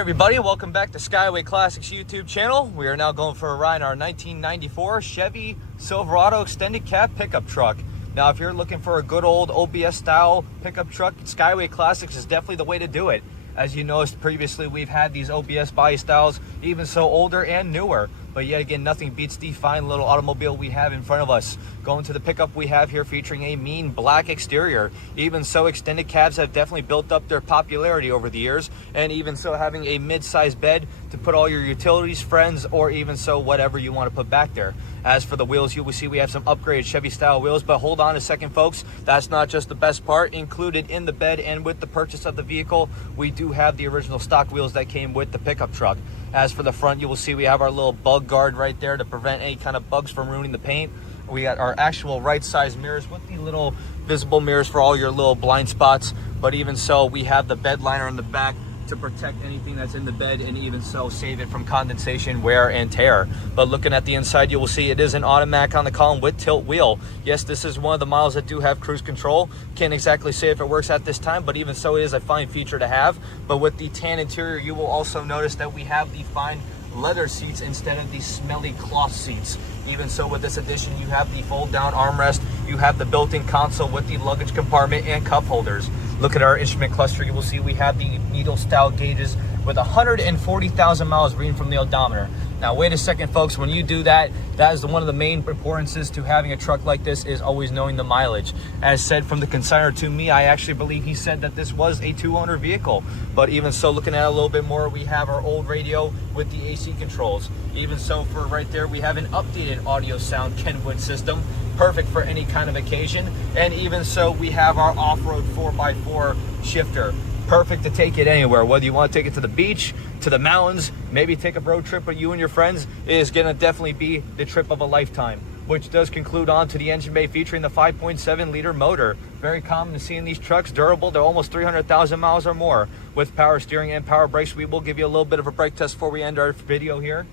everybody, welcome back to Skyway Classics YouTube channel. We are now going for a ride in our 1994 Chevy Silverado extended cab pickup truck. Now, if you're looking for a good old OBS style pickup truck, Skyway Classics is definitely the way to do it. As you noticed previously, we've had these OBS body styles, even so older and newer. But yet again, nothing beats the fine little automobile we have in front of us. Going to the pickup we have here featuring a mean black exterior. Even so, extended cabs have definitely built up their popularity over the years. And even so, having a mid-sized bed to put all your utilities, friends, or even so, whatever you want to put back there. As for the wheels, you will see we have some upgraded Chevy style wheels, but hold on a second, folks. That's not just the best part. Included in the bed and with the purchase of the vehicle, we do have the original stock wheels that came with the pickup truck. As for the front, you will see we have our little bug guard right there to prevent any kind of bugs from ruining the paint. We got our actual right size mirrors with the little visible mirrors for all your little blind spots. But even so, we have the bed liner in the back to protect anything that's in the bed, and even so save it from condensation, wear, and tear. But looking at the inside, you will see it is an automatic on the column with tilt wheel. Yes, this is one of the models that do have cruise control. Can't exactly say if it works at this time, but even so, it is a fine feature to have. But with the tan interior, you will also notice that we have the fine leather seats instead of the smelly cloth seats. Even so, with this addition, you have the fold down armrest, you have the built-in console with the luggage compartment and cup holders. Look at our instrument cluster. You will see we have the needle style gauges with 140,000 miles reading from the odometer. Now, wait a second, folks. When you do that, that is one of the main importances to having a truck like this, is always knowing the mileage. As said from the consignor to me, I actually believe he said that this was a 2-owner vehicle. But even so, looking at it a little bit more, we have our old radio with the AC controls. Even so, for right there, we have an updated audio sound Kenwood system, perfect for any kind of occasion. And even so, we have our off-road 4x4 shifter, perfect to take it anywhere, whether you want to take it to the beach, to the mountains, maybe take a road trip with you and your friends. It is going to definitely be the trip of a lifetime. Which does conclude on to the engine bay featuring the 5.7 liter motor. Very common to see in these trucks, durable. They're almost 300,000 miles or more. With power steering and power brakes, we will give you a little bit of a brake test before we end our video here.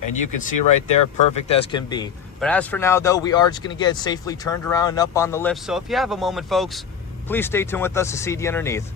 And you can see right there, perfect as can be. But as for now, though, we are just going to get it safely turned around and up on the lift. So if you have a moment, folks, please stay tuned with us to see the underneath.